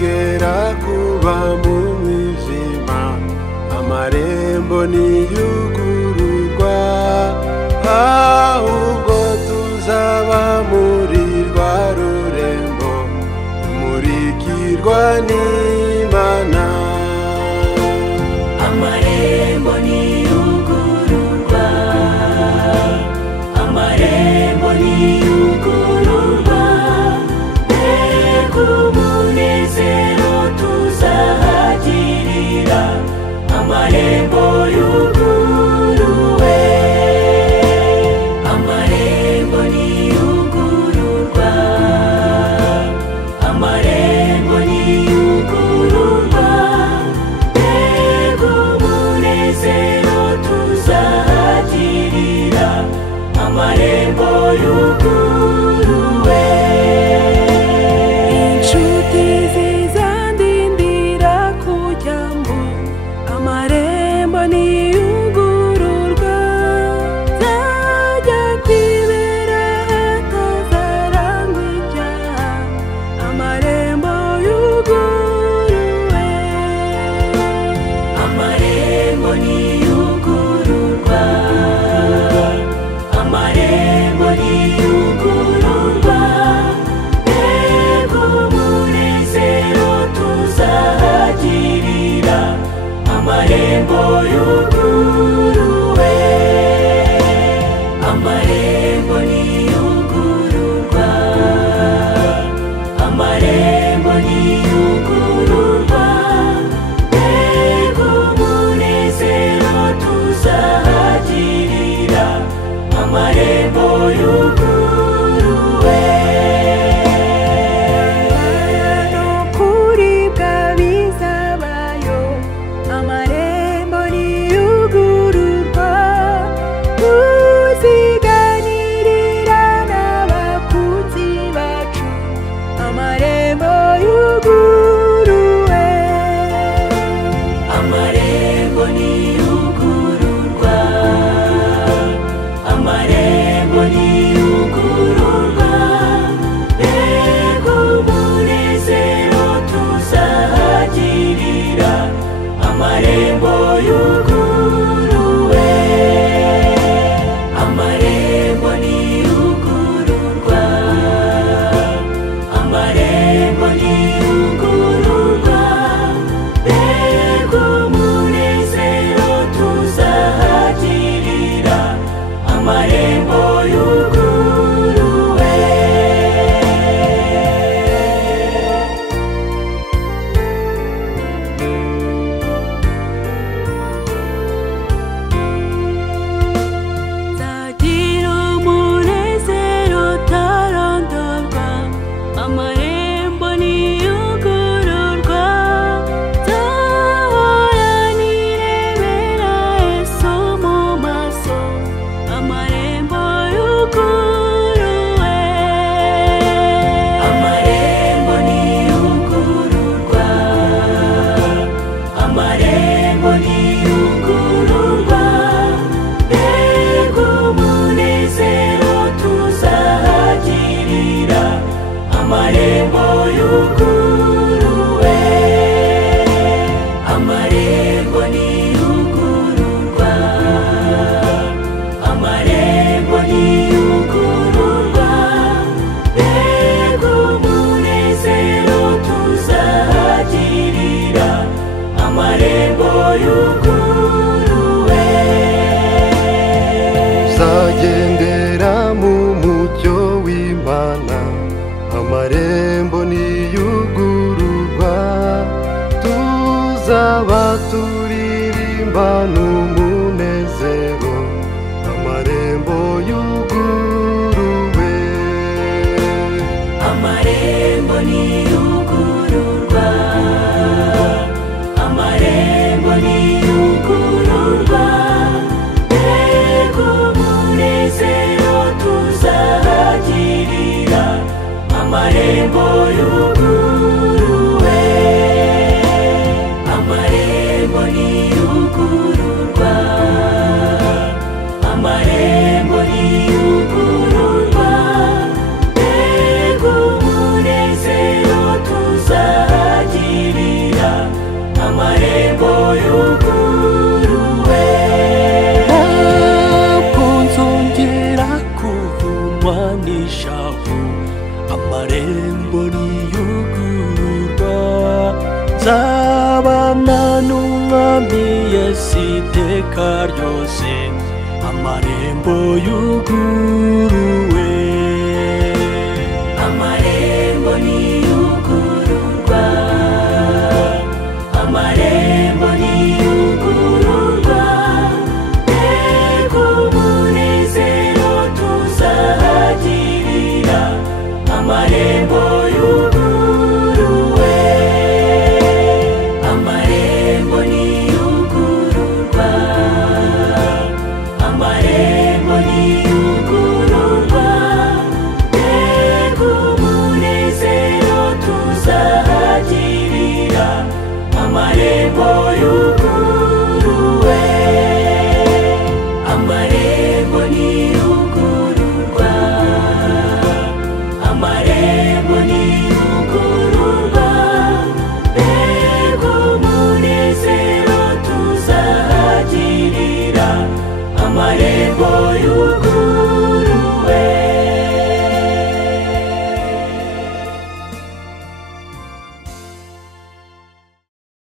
tuzongera kuba mu mwijima, amarembo niyugururwa, ahubwo tuzaba muri rwa rurembo rumurikirwa n'Imana. Amarembo niyugururwa, amarembo niyugururwa, mbega umunezero tuzahagirira, amarembo yuguruwe. Amarembo niyugururwa, amarembo niyugururwa, mbega umunezero tuzahagirira, amarembo yuguruwe. Inshuti zizandindira kujyamo, amarembo niyugururwa, nzajya kwibera hatazarangwa ibyaha, amarembo yuguruwe. Amarembo niyugururwa, amarembo niyugururwa, mbega umunezero tuzahagirira, amarembo yuguruwe. Amarembo niyugururwa, amarembo niyugururwa, mbega umunezero tuzahagirira, amarembo yuguruwe. Aya ni ukuri bw'abizabayo, amarembo niyugururwa, tuziganirira n'abakunzi bacu, amarembo yuguruwe. Amarembo niyugururwa, amarembo niyugururwa, mbega umunezero tuzahagirira, amarembo yuguruwe. Amarembo niyugururwa, amarembo niyugururwa, mbega umunezero tuzahagirira, amarembo yuguruwe. Nzagira umunezero utarondorwa, amarembo niyugururwa, nzahora nirebera Yesu mu maso, amarembo yuguruwe. Amarembo niyugururwa, amarembo niyugururwa, mbega umunezero tuzahagirira, amarembo yuguruwe. Amarembo niyugururwa, amarembo niyugururwa, mbega umunezero tuzahagirira, amarembo yuguruwe. Tuzagendera mu mucyo w'Imana, amarembo niyugururwa, tuzaba turirimba n'umunezero, amarembo yuguruwe. Amarembo niyugururwa, amarembo niyugururwa, mbega umunezero tuzahagirira, amarembo yuguruwe. Amarembo niyugururwa, Yesu iteka ryose amarembo yuguruwe. amarembo niyugururwa, amarembo niyugururwa, mbega umunezero tuzahagirira, amarembo yuguruwe, amarembo niyugururwa, amarembo niyugururwa, mbega umunezero tuzahagirira, amarembo yuguruwe, amarembo niyugururwa, amarembo niyugururwa, mbega umunezero tuzahagirira, amarembo yuguruwe.